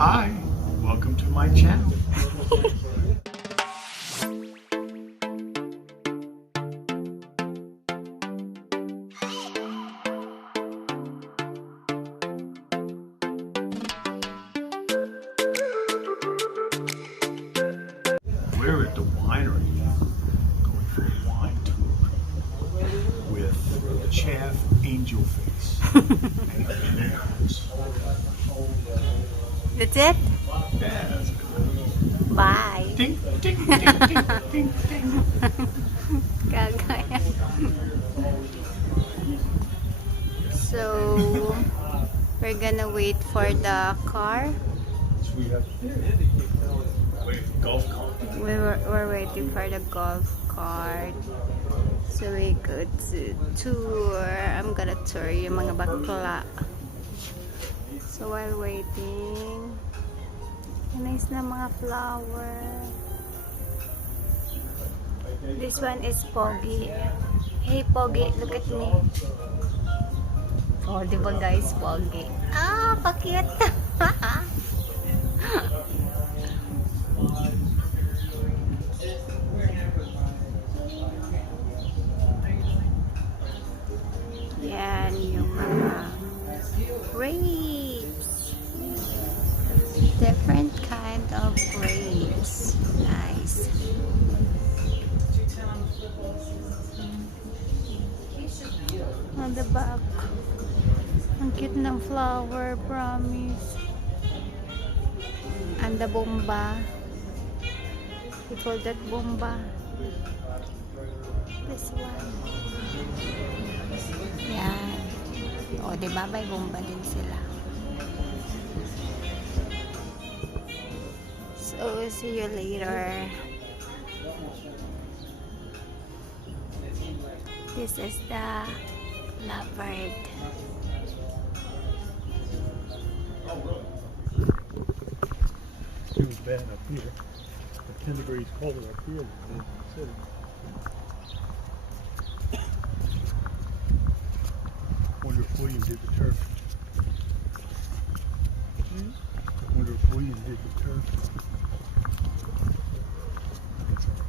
Hi, welcome to my channel. We're at the winery, going for a wine tour with Chaffe Angelface. That's it? Yeah, that's good. Bye. Ding, ding, ding, ding, ding, ding. Gagaya. So, we're gonna wait for the car. Wait, golf cart. We're waiting for the golf cart. So we go to tour. I'm gonna tour yung mga bakla. So while waiting, nice na mga flower. This one is Pogi. Hey Pogi, look at me. Oh, diba guys, Pogi? Ah, pa-cute. Yan yung mga grapes. Different kind of grapes. Nice. On the back. Ang cute ng flower, promise. And the bomba. We call that bomba. This one. Yan. O, diba? May bomba din sila. So, see you later. This is the leopard. It was bad up here. It's 10 degrees colder up here than it is in the city. Wonder if William did the turf. Wonder if William did the turf.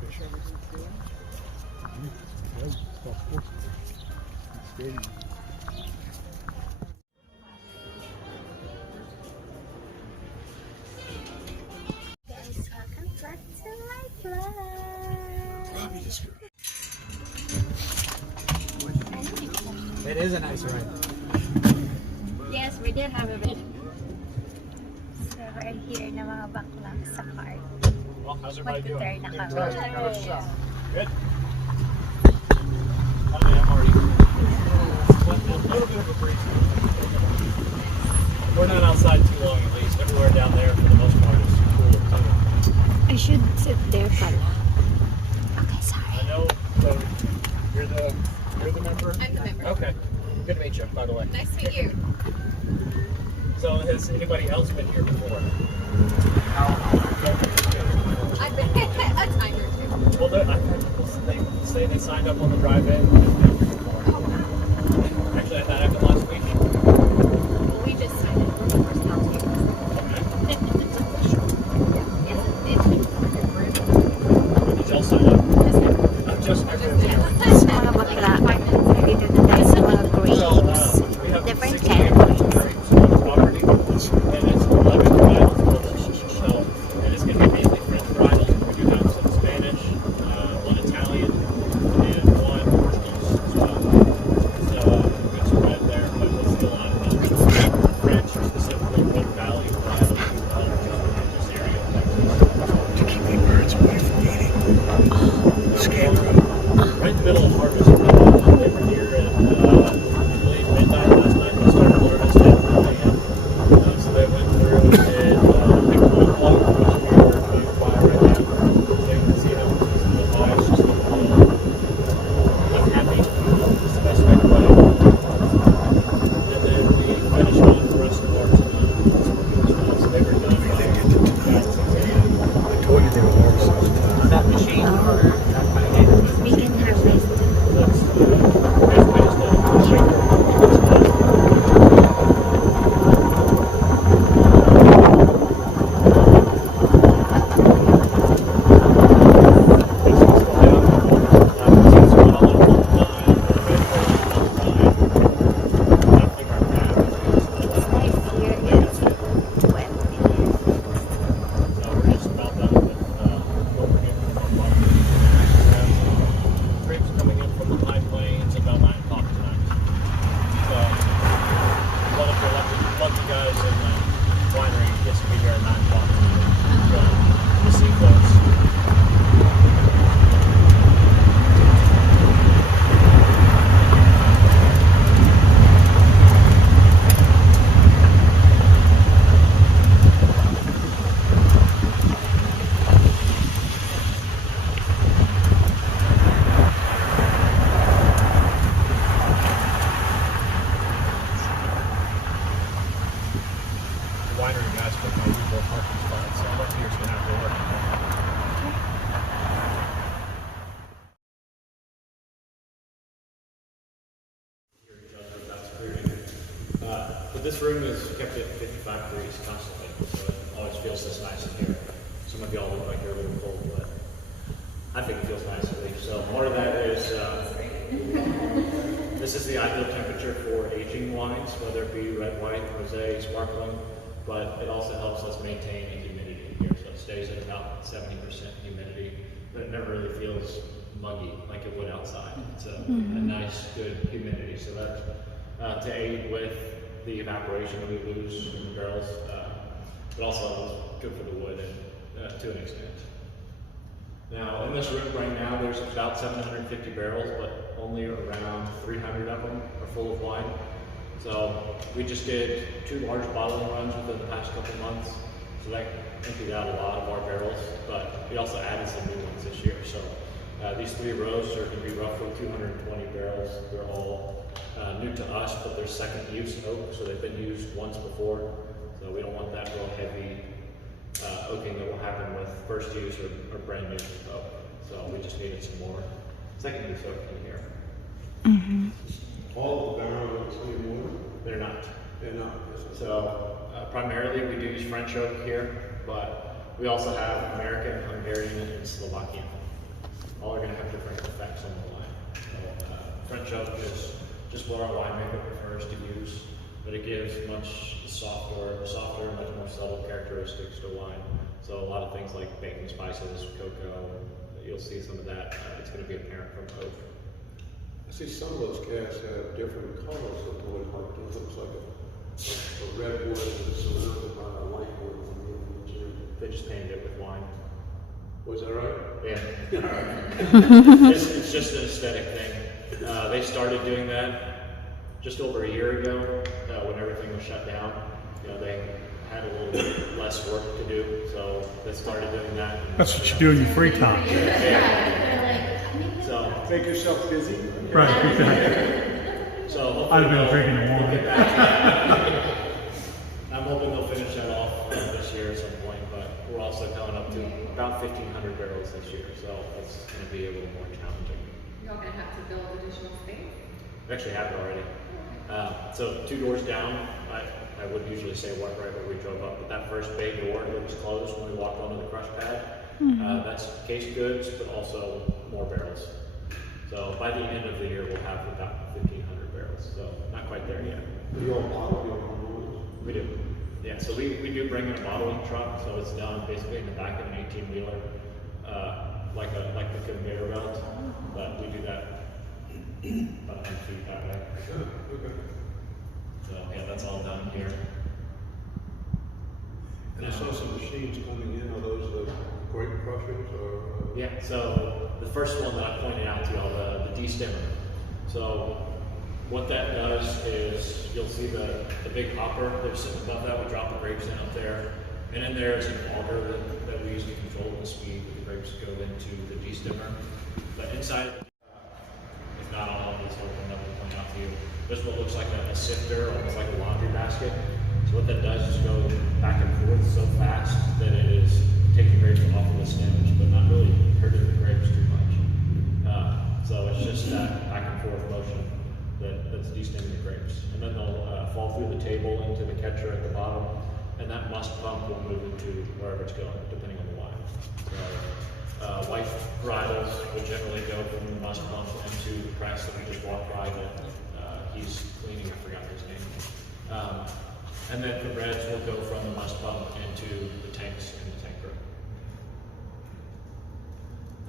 Fish everything through? Yeah, stop forcing it. It's steady. It is a nice ride. Yes, we did have a bit. So, we're here na mga baklang sa cart. Well, how's everybody doing? Mag-turn na kami. Good. I'm already. A little bit of a breeze. We're not outside too long, at least. Everywhere down there, for the most part, is cool and clear. I should sit there pala. Okay, sorry. I know. So you're the member. I'm the member. Okay. Good to meet you, by the way. Nice to meet you. So has anybody else been here before? I've been a time or two. Well, I've had people say they signed up on the drive-in. Actually, I thought happened last week. Well, we just signed it for the first time too. Did y'all sign up? Just Mga bakla. Dito na tayo sa mga grapes. we have Different 68 kind. grapes on the property, and it's 11 varietals. So it is going to be mainly French varietals. We do have some Spanish, one Italian, and one Portuguese as well. So good spread there. nice to be here at 9 o'clock. We'll see close. Winery guys put my usual parking spot, so I'm up here just gonna have to work. But this room is kept at 55 degrees constantly, so it always feels this nice in here. Some of y'all look like you're a little cold, but I think it feels nice at least. So part of that is this is the ideal temperature for aging wines, whether it be red, white, rosé, sparkling. But it also helps us maintain the humidity in here, so it stays at about 70% humidity, but it never really feels muggy like it would outside. It's a nice, good humidity, so that's to aid with the evaporation that we lose in the barrels, but also it's good for the wood and, to an extent. Now, in this room right now, there's about 750 barrels, but only around 300 of them are full of wine. So we just did 2 large bottling runs within the past couple months, so that emptied out a lot of our barrels, but we also added some new ones this year. So these 3 rows are going to be roughly 220 barrels. They're all new to us, but they're second use oak, so they've been used once before. So we don't want that real heavy oaking that will happen with first use or brand new oak. So we just needed some more second use oak in here. All the barrels are the same wood? They're not. They're not. So primarily we do use French oak here, but we also have American, Hungarian, and Slovakian. All are going to have different effects on the wine. So, French oak is just what our winemaker prefers to use, but it gives much softer, much more subtle characteristics to wine. So a lot of things like baking spices, cocoa, you'll see some of that. It's going to be apparent from oak. I see some of those casks have different colors of wood. Like it looks like a red wood and it's surrounded by a light wood. They just painted it with wine. Was that right? Yeah. It's just an aesthetic thing. They started doing that just over a year ago when everything was shut down. You know, they had a little bit less work to do, so they started doing that. That's what you do in your free time. So Make yourself busy. Right, exactly. So hopefully I've been they'll drinking the get wine. back to that. I'm hoping they'll finish that off this year at some point, but we're also coming up to about 1,500 barrels this year, so it's going to be a little more challenging. You're all gonna have to build additional space. We actually have it already. So 2 doors down, I would usually say right where we drove up, but that first bay door that was closed when we walked onto the crush pad, that's case goods, but also more barrels. So by the end of the year, we'll have about 1,500 barrels. So not quite there yet. You all bottle your own wood? We do. Yeah, so we do bring in a bottling truck, so it's done basically in the back of an 18-wheeler, like the conveyor belt, but we do that about 10 feet that way. Okay. So yeah, that's all done here. And I saw some machines coming in. Are those the grape crushers or? Yeah, so the first one that I pointed out to y'all, the de-stimmer. So what that does is you'll see the big hopper that's sitting above that. We drop the grapes in up there. And in there is an auger that we use to control the speed that the grapes go into the de-stimmer. But inside, if not all of these open, I will point out to you. There's what looks like a sifter, almost like a laundry basket. So what that does is go back and forth so fast that it is taking grapes off of the stems, but not really hurting the grapes too much. So it's just that back and forth motion that's de-stemming the grapes. And then they'll fall through the table into the catcher at the bottom, and that must pump will move into wherever it's going, depending on the wine. So white varietals would generally go from the must pump into the press that we just walked by that he's cleaning, I forgot his name. And then for reds, we'll go from the must pump into the tanks in the tank room.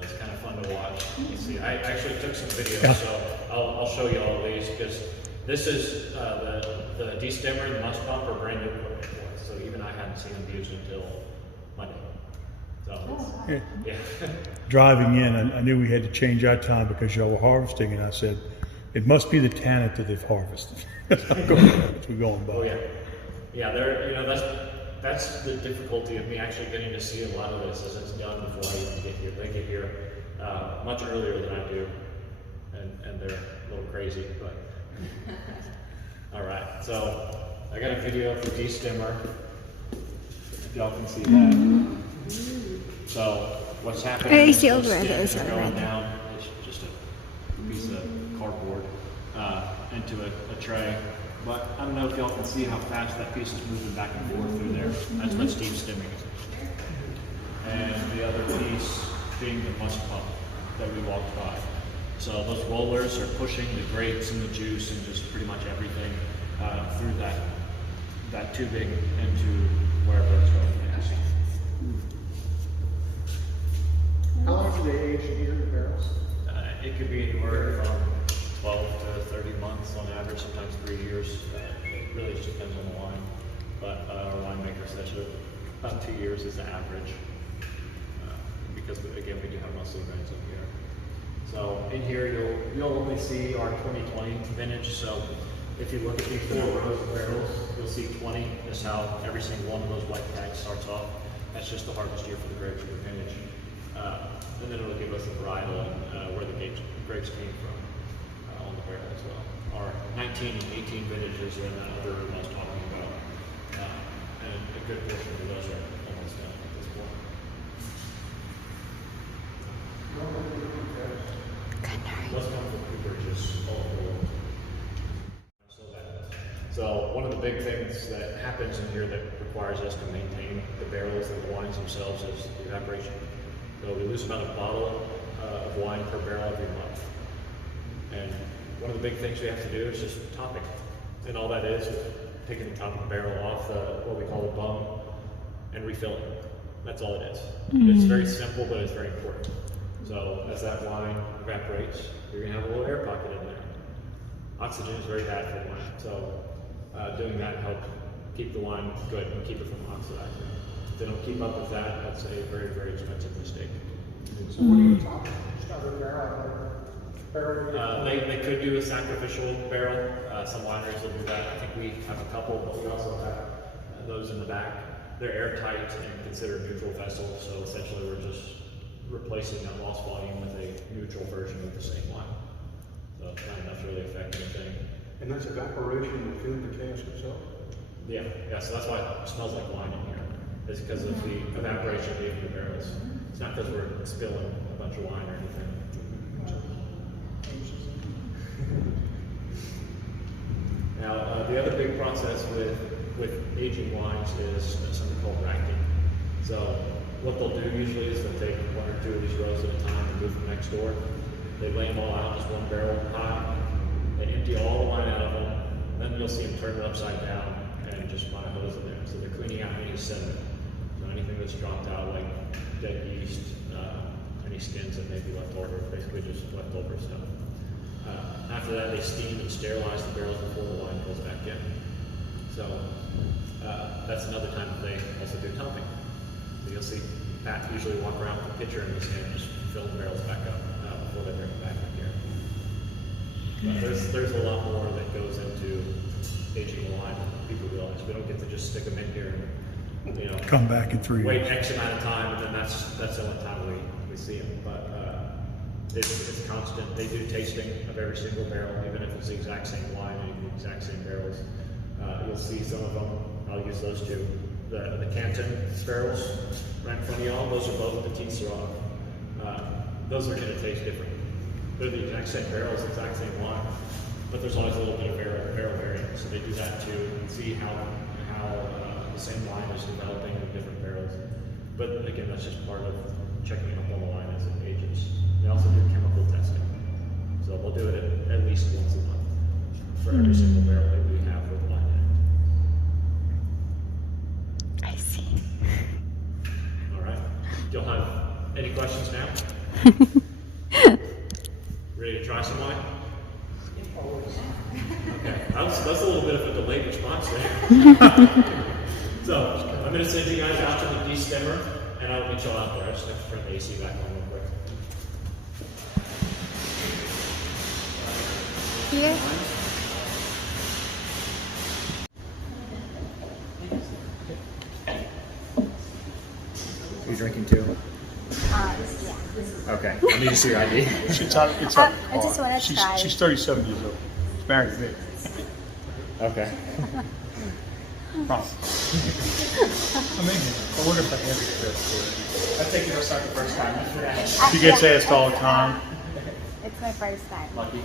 It's kind of fun to watch. You see, I actually took some videos, so I'll show you all of these, because this is the de-stimmer and the must pump are brand new equipment for us, so even I had haven't seen them used until Monday. So, Yeah. yeah. Driving in, I knew we had to change our time because y'all were harvesting, and I said, it must be the tannin that they've harvested. As we're going by. Oh yeah, yeah. That's the difficulty of me actually getting to see a lot of this as it's done before I even get here. They get here much earlier than I do, and they're a little crazy. But all right, so I got a video of the destimmer. If y'all can see that. So what's happening? Hey, is still those red, stems it's are all going red. down. It's just a piece of cardboard into a tray. But I don't know if y'all can see how fast that piece is moving back and forth through there. That's what steam stimming is. And the other piece being the must pump that we walked by. So those rollers are pushing the grapes and the juice and just pretty much everything through that tubing into wherever it's going. How long do they age here in the barrels? It could be anywhere from 12 to 30 months on average, sometimes 3 years. It really just depends on the wine. But our winemaker said that about 2 years is the average. Because again, we do have muscle grains up here. So in here, you'll only see our 2020 vintage. So if you look at these 4 rows of barrels, you'll see 20 is how every single one of those white tags starts off. That's just the harvest year for the grapes of the vintage. And then it'll give us a varietal and where the grapes came from on the barrel as well. Our 19 and 18 vintages are in that other room I was talking about. And a good portion of those are almost done at this point. Let's come from Cooper, just all over. So one of the big things that happens in here that requires us to maintain the barrels and the wines themselves is the evaporation. So we lose about a bottle of wine per barrel every month. And one of the big things we have to do is just topping. And all that is taking the top of the barrel off what we call the bung and refilling. That's all it is. It's very simple, but it's very important. So as that wine evaporates, you're gonna have a little air pocket in there. Oxygen is very bad for wine. So doing that helps keep the wine good and keep it from oxidizing. If they don't keep up with that, that's a very, very expensive mistake. So what are you talking? Just out of a barrel? They could do a sacrificial barrel. Some wineries will do that. I think we have a couple, but we also have those in the back. They're airtight and considered neutral vessels, so essentially we're just replacing that lost volume with a neutral version of the same wine. So it's not enough to really affect anything. And that's evaporation within the cask itself? Yeah, so that's why it smells like wine in here. It's because of the evaporation leaving the barrels. It's not because we're spilling a bunch of wine or anything. Now, the other big process with aging wines is something called racking. So what they'll do usually is they'll take 1 or 2 of these rows at a time and move them next door. They lay them all out as one barrel high. They empty all the wine out of them. Then you'll see them turn it upside down and just run a hose in there. So they're cleaning out any sediment. So anything that's dropped out, like dead yeast, any skins that may be left over, basically just leftover stuff. After that, they steam and sterilize the barrels before the wine goes back in. So that's another time that they also do topping. So you'll see Pat usually walk around with a pitcher in his hand, just fill the barrels back up before they bring them back in here. But there's a lot more that goes into aging a wine than people realize. We don't get to just stick them in here and Come back in 3 wait years. X amount of time, and then that's the only time we see them. But it's constant. They do tasting of every single barrel, even if it's the exact same wine and the exact same barrels. You'll see some of them. I'll use those two. The Canton barrels right in front of y'all. Those are both Petit Syrah. Those are going to taste different. They're the exact same barrels, exact same wine, but there's always a little bit of barrel variance. So they do that to see how the same wine is developing in different barrels. But again, that's just part of checking up on the wine as it ages. They also do chemical testing. So they'll do it at least once a month for every single barrel that we have with wine in it. I see. All right. Do y'all have any questions now? Ready to try some wine? Okay, that's a little bit of a delayed response there. So So I'm going to send you guys out to the de-stemmer, and I will meet y'all out there. I just have to turn the AC back on real quick. Here. You drinking too? Yeah. Okay. I need to see your ID. It's on the car. I just wanna try. She's 37 years old. She's married to me. Okay. Promise. Amazing. I wonder if I have it for I think it'll start the first time. her. She gets asked all the time. It's my first time. Lucky.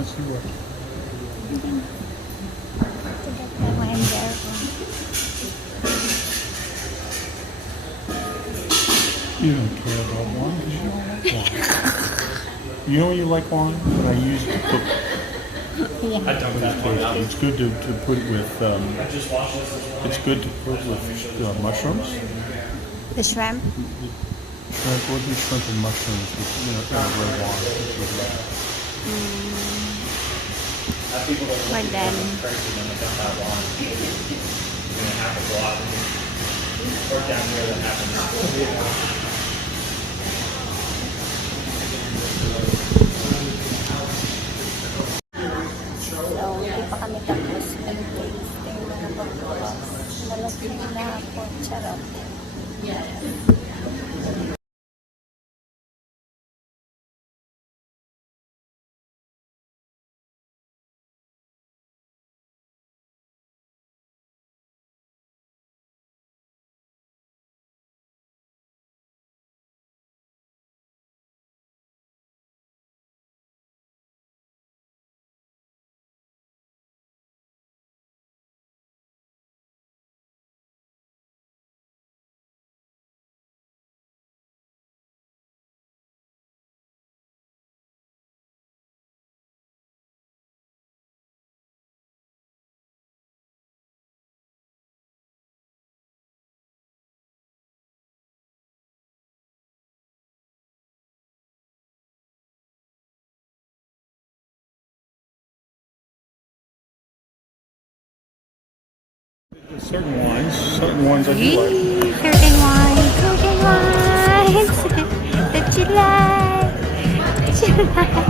Let's see what. That wine there. You don't care about wine because you don't like wine. You know when you like wine? When I use it to cook. I dumped that one out. It's good to put it with. It's good to put it with mushrooms. The shrimp. What do you shrimp and mushrooms with red wine? But then, Crazy when they don't have one. And it happens a lot. Or down here that happens. so hindi pa kami tapos mag-tasting mga bakla. Nalasing na ako. Charot. Certain wines I do like. Certain wines that you like. That you like.